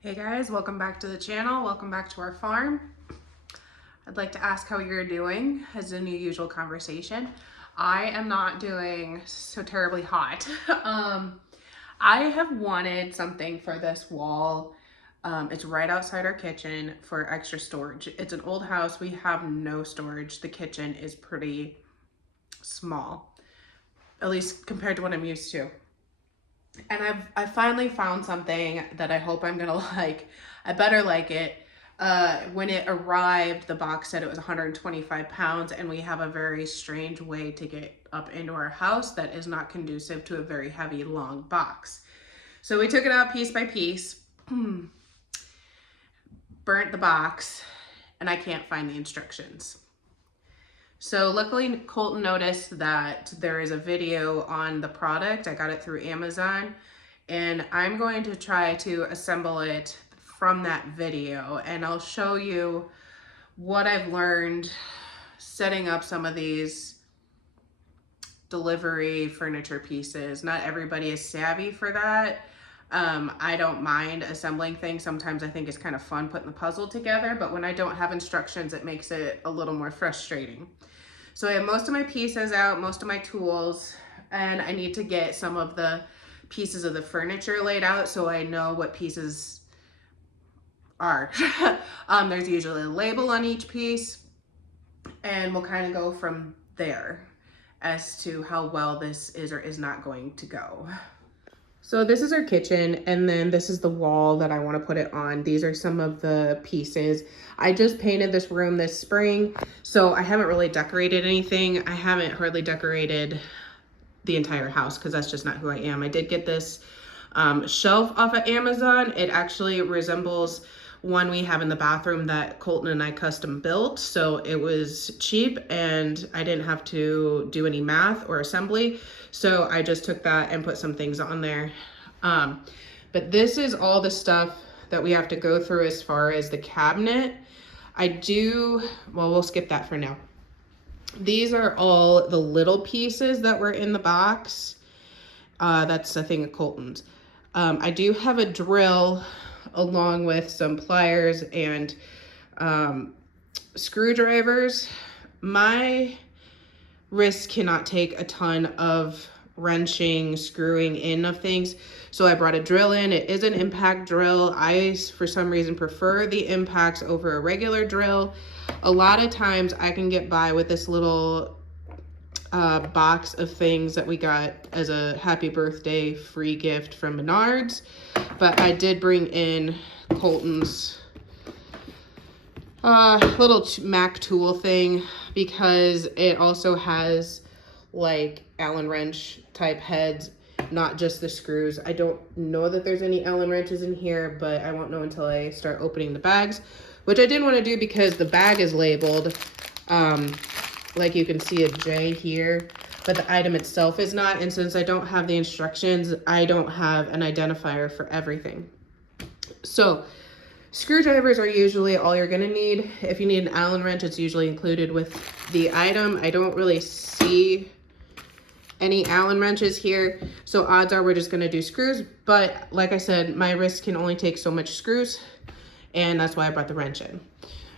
Hey guys, welcome back to the channel. Welcome back to our farm. I'd like to ask how you're doing as a new usual conversation. I am not doing so terribly hot. I have wanted something for this wall. It's right outside our kitchen for extra storage. It's an old house. We have no storage. The kitchen is pretty small, at least compared to what I'm used to. And I finally found something that I hope I'm gonna like. I better like it. When it arrived, the box said it was 125 pounds, and we have a very strange way to get up into our house that is not conducive to a very heavy, long box. So we took it out piece by piece, burnt the box, and I can't find the instructions. So luckily Colton noticed that there is a video on the product. I got it through Amazon, and I'm going to try to assemble it from that video, and I'll show you what I've learned setting up some of these delivery furniture pieces. Not everybody is savvy for that. I don't mind assembling things. Sometimes I think it's kind of fun putting the puzzle together, but when I don't have instructions, it makes it a little more frustrating. So I have most of my pieces out, most of my tools, and I need to get some of the pieces of the furniture laid out so I know what pieces are. There's usually a label on each piece, and we'll kind of go from there as to how well this is or is not going to go. So this is our kitchen, and then this is the wall that I want to put it on. These are some of the pieces. I just painted this room this spring, so I haven't really decorated anything. I haven't hardly decorated the entire house because that's just not who I am. I did get this shelf off of Amazon. It actually resembles one we have in the bathroom that Colton and I custom built. So it was cheap and I didn't have to do any math or assembly. So I just took that and put some things on there. But this is all the stuff that we have to go through as far as the cabinet. We'll skip that for now. These are all the little pieces that were in the box. That's a thing of Colton's. I do have a drill along with some pliers and screwdrivers. My wrist cannot take a ton of wrenching, screwing in of things. So I brought a drill in. It is an impact drill. I, for some reason, prefer the impacts over a regular drill. A lot of times I can get by with this little box of things that we got as a happy birthday free gift from Menards, but I did bring in Colton's little Mac tool thing because it also has like Allen wrench type heads, not just the screws. I don't know that there's any Allen wrenches in here, but I won't know until I start opening the bags, which I didn't want to do because the bag is labeled. Like you can see a J here, but the item itself is not. And since I don't have the instructions, I don't have an identifier for everything. So screwdrivers are usually all you're gonna need. If you need an Allen wrench, it's usually included with the item. I don't really see any Allen wrenches here. So odds are we're just gonna do screws. But like I said, my wrist can only take so much screws, and that's why I brought the wrench in.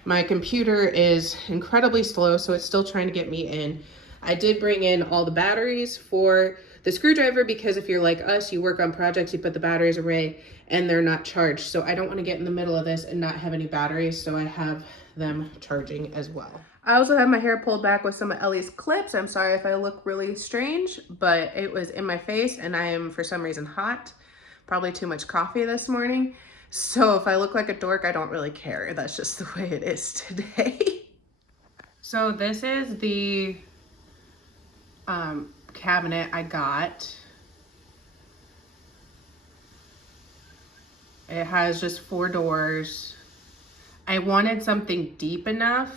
My computer is incredibly slow, so it's still trying to get me in. I did bring in all the batteries for the screwdriver because if you're like us, you work on projects, you put the batteries away and they're not charged. So I don't want to get in the middle of this and not have any batteries, so I have them charging as well. I also have my hair pulled back with some of Ellie's clips. I'm sorry if I look really strange, but it was in my face and I am for some reason hot. Probably too much coffee this morning. So if I look like a dork, I don't really care. That's just the way it is today. So this is the cabinet I got. It has just 4 doors. I wanted something deep enough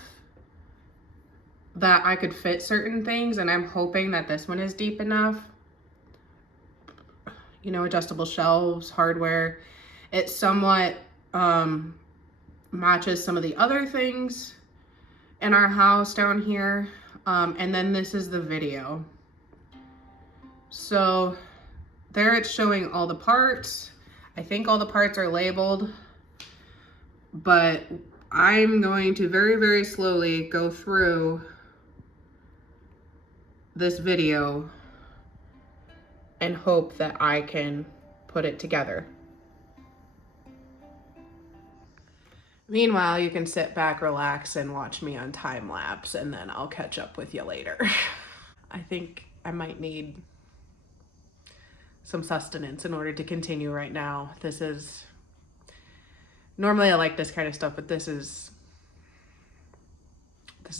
that I could fit certain things, and I'm hoping that this one is deep enough. You know, adjustable shelves, hardware. It somewhat matches some of the other things in our house down here. And then this is the video. So there it's showing all the parts. I think all the parts are labeled. but I'm going to very, very slowly go through this video and hope that I can put it together. Meanwhile, you can sit back, relax, and watch me on time lapse, and then I'll catch up with you later. I think I might need some sustenance in order to continue right now. Normally I like this kind of stuff, but this is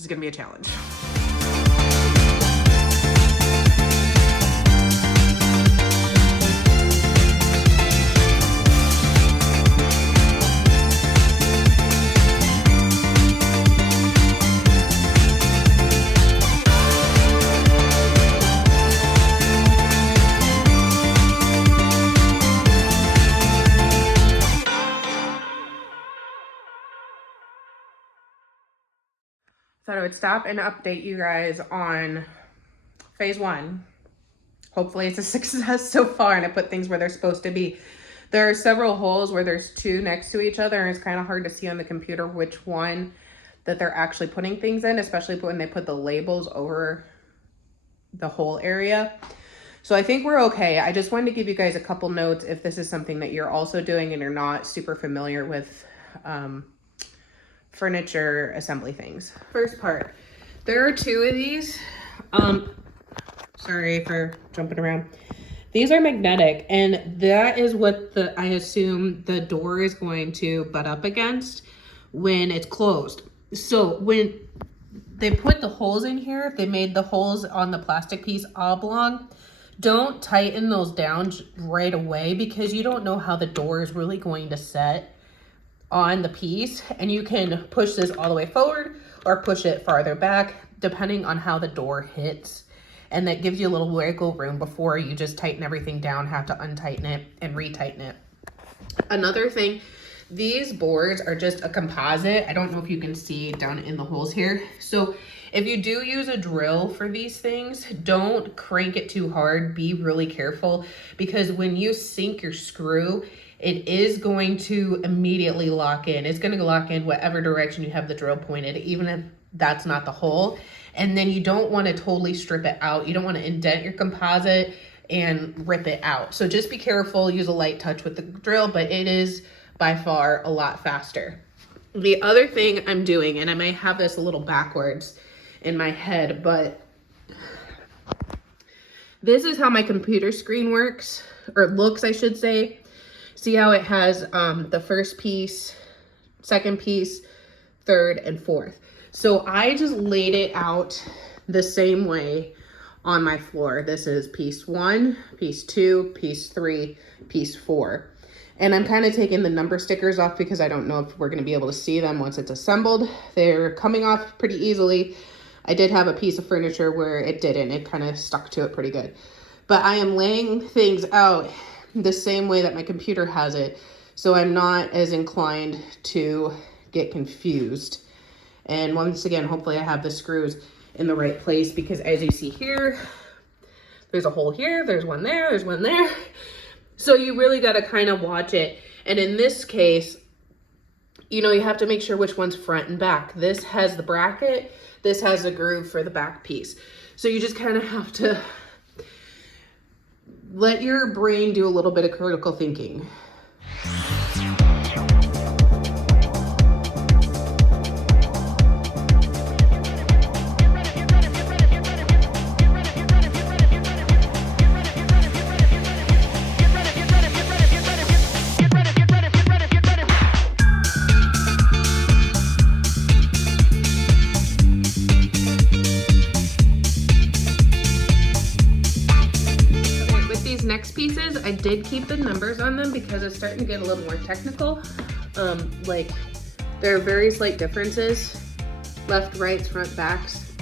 gonna be a challenge. Thought I would stop and update you guys on phase 1. Hopefully it's a success so far and I put things where they're supposed to be. There are several holes where there's 2 next to each other, and it's kind of hard to see on the computer which one that they're actually putting things in, especially when they put the labels over the hole area. So I think we're okay. I just wanted to give you guys a couple notes if this is something that you're also doing and you're not super familiar with furniture assembly things. First part, there are 2 of these. Sorry for jumping around. These are magnetic, and that is what I assume the door is going to butt up against when it's closed. So when they put the holes in here, if they made the holes on the plastic piece oblong, don't tighten those down right away, because you don't know how the door is really going to set on the piece, and you can push this all the way forward or push it farther back depending on how the door hits, and that gives you a little wiggle room before you just tighten everything down, have to untighten it and retighten it. Another thing, these boards are just a composite. I don't know if you can see down in the holes here. So if you do use a drill for these things, don't crank it too hard. Be really careful, because when you sink your screw, it is going to immediately lock in. It's going to lock in whatever direction you have the drill pointed, even if that's not the hole. And then you don't want to totally strip it out. You don't want to indent your composite and rip it out. So just be careful, use a light touch with the drill, but it is by far a lot faster. The other thing I'm doing, and I may have this a little backwards in my head, but this is how my computer screen works, or looks, I should say. See how it has the first piece, second piece, third, and fourth. So I just laid it out the same way on my floor. This is piece 1, piece 2, piece 3, piece 4. And I'm kind of taking the number stickers off because I don't know if we're going to be able to see them once it's assembled. They're coming off pretty easily. I did have a piece of furniture where it didn't. It kind of stuck to it pretty good. But I am laying things out the same way that my computer has it, so I'm not as inclined to get confused. And once again, hopefully I have the screws in the right place, because as you see here, there's a hole here, there's one there, there's one there. So you really got to kind of watch it. And in this case, you know, you have to make sure which one's front and back. This has the bracket, this has a groove for the back piece. So you just kind of have to let your brain do a little bit of critical thinking. Pieces, I did keep the numbers on them because it's starting to get a little more technical. Like there are very slight differences, left, rights, front, backs.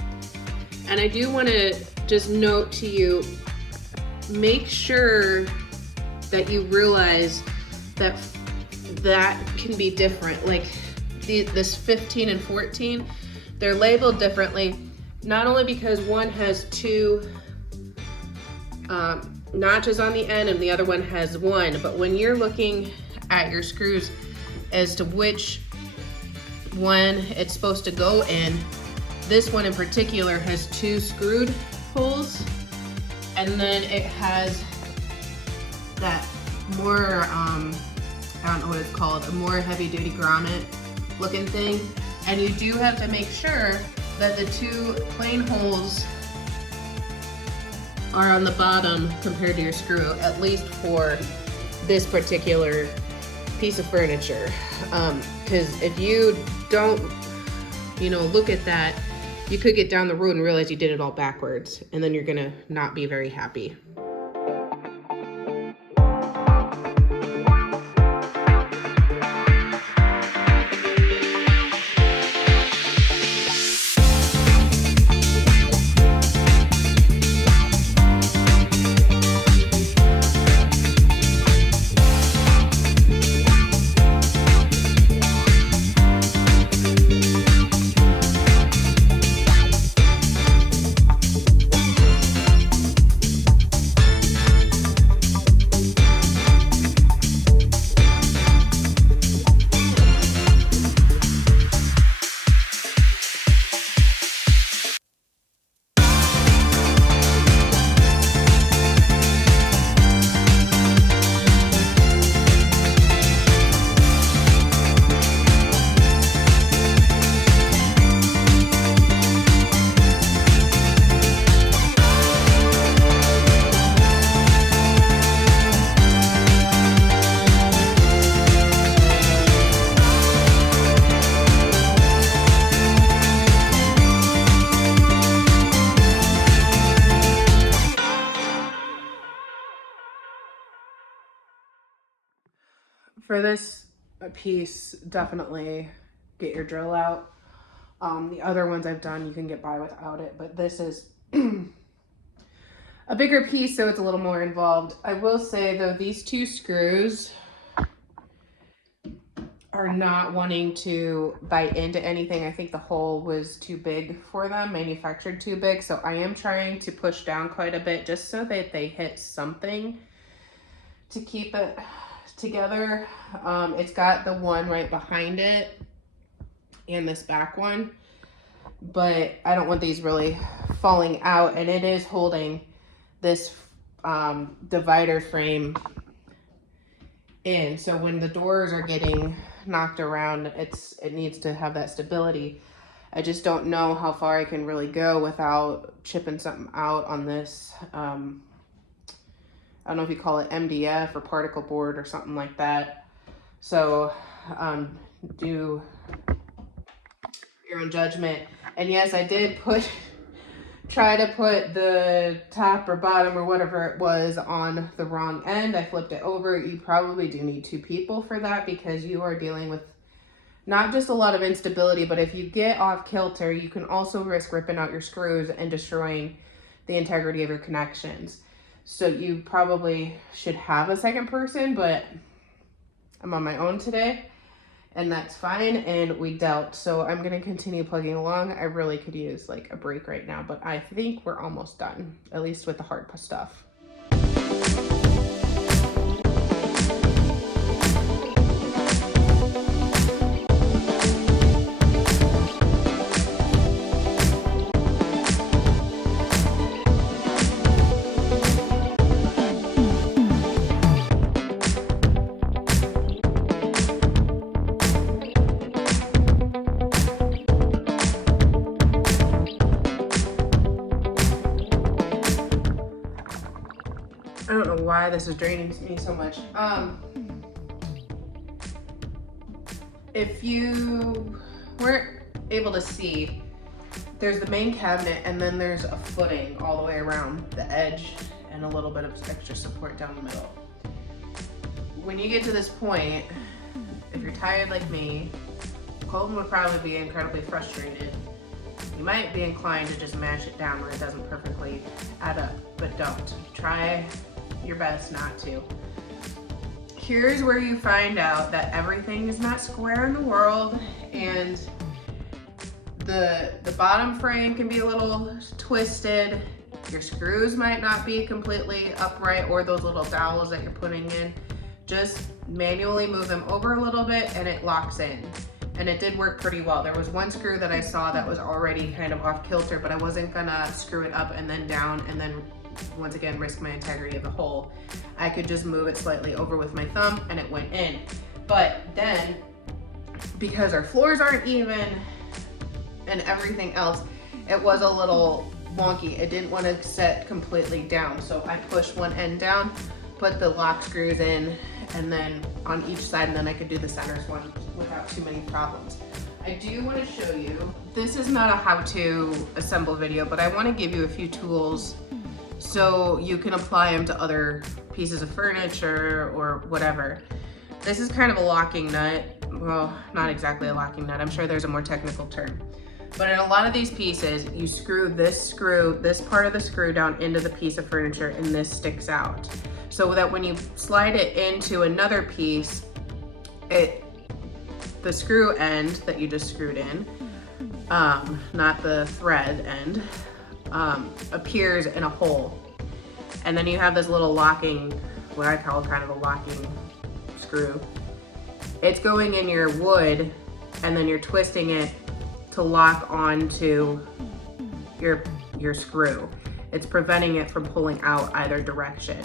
And I do want to just note to you, make sure that you realize that that can be different. Like this 15 and 14, they're labeled differently, not only because one has 2 notches on the end and the other one has 1, but when you're looking at your screws as to which when it's supposed to go in. This one in particular has 2 screwed holes, and then it has that more, I don't know what it's called, a more heavy duty grommet looking thing. And you do have to make sure that the 2 plain holes are on the bottom compared to your screw, at least for this particular piece of furniture. Because if you don't, look at that, you could get down the road and realize you did it all backwards, and then you're gonna not be very happy. For this piece, definitely get your drill out. The other ones I've done, you can get by without it, but this is a bigger piece, so it's a little more involved. I will say though, these 2 screws are not wanting to bite into anything. I think the hole was too big for them, manufactured too big, so I am trying to push down quite a bit just so that they hit something to keep it together. It's got the one right behind it and this back one, but I don't want these really falling out, and it is holding this divider frame in. So when the doors are getting knocked around, it needs to have that stability. I just don't know how far I can really go without chipping something out on this. I don't know if you call it MDF or particle board or something like that. So do your own judgment. And yes, I did try to put the top or bottom or whatever it was on the wrong end. I flipped it over. You probably do need 2 people for that, because you are dealing with not just a lot of instability, but if you get off kilter, you can also risk ripping out your screws and destroying the integrity of your connections. So you probably should have a second person, but I'm on my own today, and that's fine, and we dealt. So I'm gonna continue plugging along. I really could use like a break right now, but I think we're almost done, at least with the hard stuff. I don't know why this is draining me so much. If you weren't able to see, there's the main cabinet, and then there's a footing all the way around the edge and a little bit of extra support down the middle. When you get to this point, if you're tired like me, Colton would probably be incredibly frustrated. You might be inclined to just mash it down where it doesn't perfectly add up, but don't. Try your best not to. Here's where you find out that everything is not square in the world, and the bottom frame can be a little twisted. Your screws might not be completely upright, or those little dowels that you're putting in. Just manually move them over a little bit and it locks in. and it did work pretty well. There was one screw that I saw that was already kind of off kilter, but I wasn't gonna screw it up and then down and then once again risk my integrity of the hole. I could just move it slightly over with my thumb and it went in. But then, because our floors aren't even and everything else, it was a little wonky. It didn't want to set completely down, so I pushed one end down, put the lock screws in, and then on each side, and then I could do the centers one without too many problems. I do want to show you, this is not a how-to assemble video, but I want to give you a few tools so you can apply them to other pieces of furniture or whatever. This is kind of a locking nut. Well, not exactly a locking nut. I'm sure there's a more technical term. But in a lot of these pieces, you screw, this part of the screw down into the piece of furniture and this sticks out. So that when you slide it into another piece, the screw end that you just screwed in, not the thread end, appears in a hole. And then you have this little locking, what I call kind of a locking screw. It's going in your wood and then you're twisting it to lock onto your screw. It's preventing it from pulling out either direction.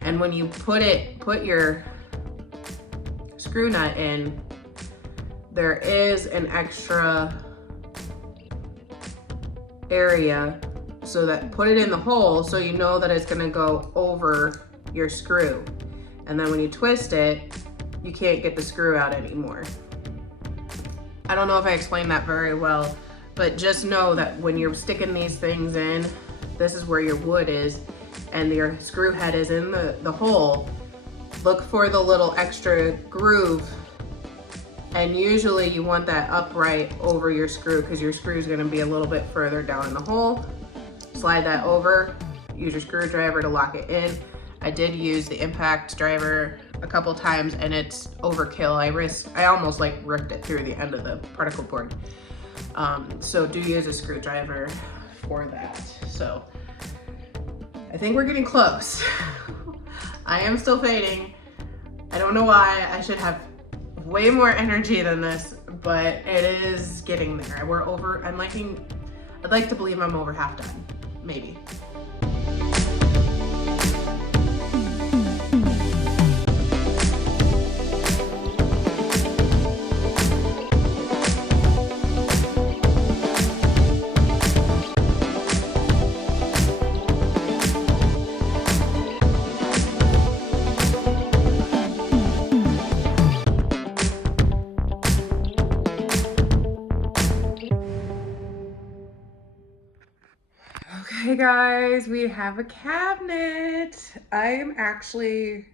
And when you put your screw nut in, there is an extra area so that put it in the hole so you know that it's gonna go over your screw. And then when you twist it, you can't get the screw out anymore. I don't know if I explained that very well, but just know that when you're sticking these things in, this is where your wood is and your screw head is in the hole. Look for the little extra groove, and usually you want that upright over your screw because your screw is going to be a little bit further down in the hole. Slide that over, use your screwdriver to lock it in. I did use the impact driver a couple times and it's overkill. I almost like ripped it through the end of the particle board. So do use a screwdriver for that. So I think we're getting close. I am still fading. I don't know why. I should have way more energy than this, but it is getting there. I'd like to believe I'm over half done, maybe. Okay guys, we have a cabinet. I am actually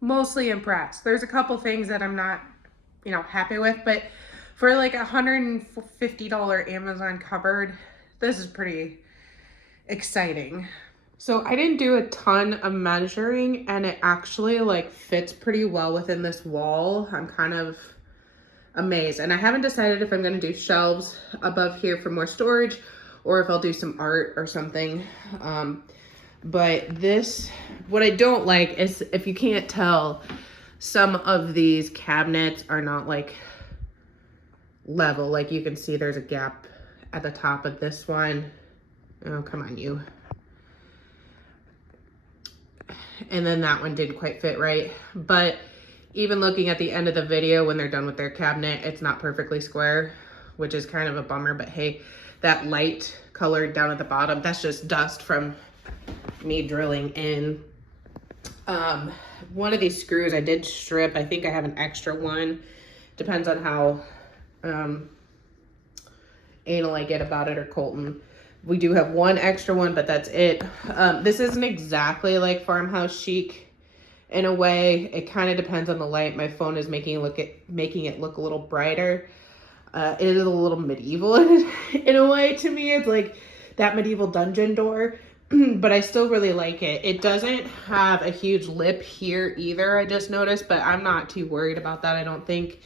mostly impressed. There's a couple things that I'm not, happy with, but for like $150 Amazon cupboard, this is pretty exciting. So I didn't do a ton of measuring and it actually like fits pretty well within this wall. I'm kind of amazed, and I haven't decided if I'm going to do shelves above here for more storage or if I'll do some art or something. But what I don't like is, if you can't tell, some of these cabinets are not like level. Like you can see there's a gap at the top of this one. Oh, come on, you. And then that one didn't quite fit right. But even looking at the end of the video when they're done with their cabinet, it's not perfectly square, which is kind of a bummer, but hey, that light colored down at the bottom, that's just dust from me drilling in. One of these screws I did strip. I think I have an extra one. Depends on how anal I get about it, or Colton. We do have one extra one, but that's it. This isn't exactly like farmhouse chic in a way. It kind of depends on the light. My phone is making it look a little brighter. It is a little medieval in a way to me. It's like that medieval dungeon door, but I still really like it. It doesn't have a huge lip here either, I just noticed, but I'm not too worried about that, I don't think.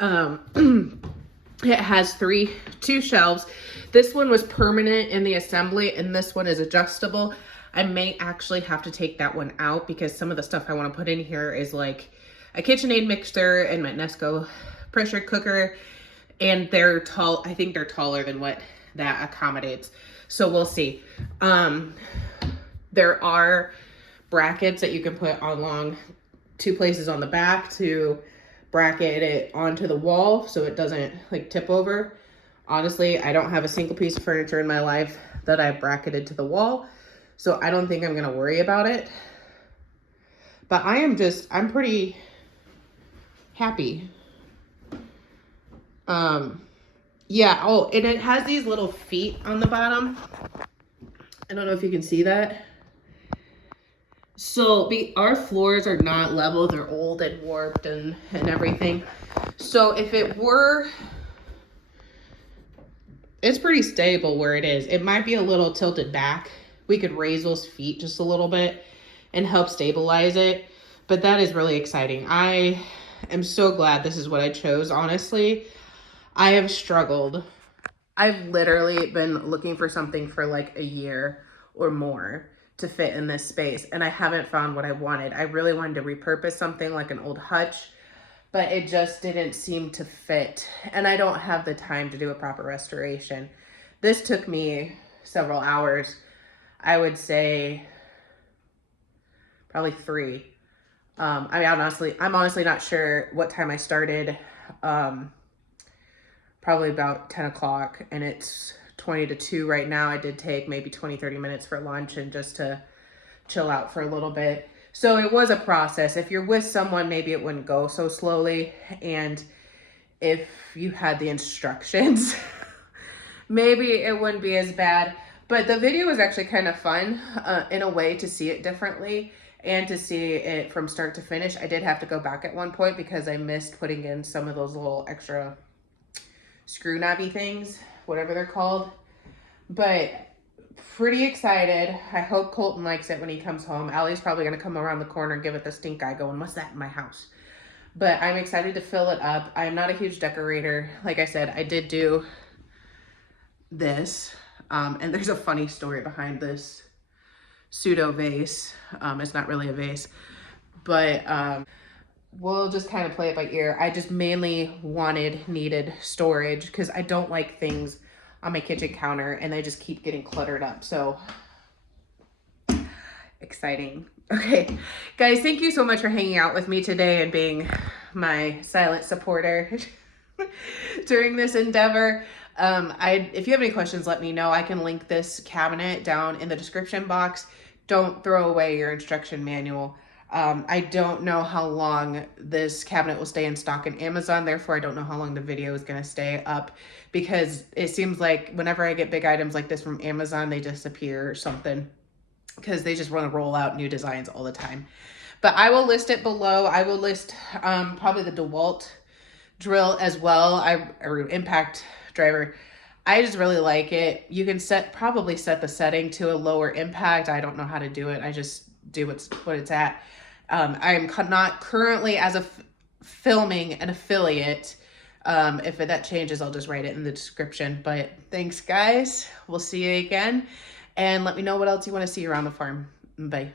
It has two shelves. This one was permanent in the assembly and this one is adjustable. I may actually have to take that one out because some of the stuff I want to put in here is like a KitchenAid mixer and my Nesco pressure cooker And they're tall. I think they're taller than what that accommodates. So we'll see. There are brackets that you can put along 2 places on the back to bracket it onto the wall so it doesn't like tip over. Honestly, I don't have a single piece of furniture in my life that I've bracketed to the wall, so I don't think I'm gonna worry about it. But I'm pretty happy. Yeah, oh, and it has these little feet on the bottom. I don't know if you can see that. So our floors are not level, they're old and warped and everything. So if it were, it's pretty stable where it is. It might be a little tilted back. We could raise those feet just a little bit and help stabilize it. But that is really exciting. I am so glad this is what I chose, honestly. I have struggled. I've literally been looking for something for like a year or more to fit in this space, and I haven't found what I wanted. I really wanted to repurpose something like an old hutch, but it just didn't seem to fit, and I don't have the time to do a proper restoration. This took me several hours. I would say probably 3. I'm honestly not sure what time I started. Probably about 10 o'clock, and it's 20 to 2 right now. I did take maybe 20-30 minutes for lunch and just to chill out for a little bit. So it was a process. If you're with someone, maybe it wouldn't go so slowly. And if you had the instructions, maybe it wouldn't be as bad. But the video was actually kind of fun in a way to see it differently and to see it from start to finish. I did have to go back at one point because I missed putting in some of those little extra screw knobby things, whatever they're called. But pretty excited. I hope Colton likes it when he comes home. Allie's probably gonna come around the corner and give it the stink eye going, what's that in my house? But I'm excited to fill it up. I'm not a huge decorator. Like I said, I did do this. And there's a funny story behind this pseudo vase. It's not really a vase, but we'll just kind of play it by ear. I just mainly needed storage because I don't like things on my kitchen counter and they just keep getting cluttered up. So exciting. Okay, guys, thank you so much for hanging out with me today and being my silent supporter during this endeavor. If you have any questions, let me know. I can link this cabinet down in the description box. Don't throw away your instruction manual. I don't know how long this cabinet will stay in stock in Amazon. Therefore, I don't know how long the video is going to stay up because it seems like whenever I get big items like this from Amazon, they disappear or something because they just want to roll out new designs all the time. But I will list it below. I will list probably the DeWalt drill as well. Or impact driver. I just really like it. You can probably set the setting to a lower impact. I don't know how to do it. I just do what it's at. I'm not currently as a filming an affiliate. If that changes, I'll just write it in the description. But thanks, guys. We'll see you again. And let me know what else you want to see around the farm. Bye.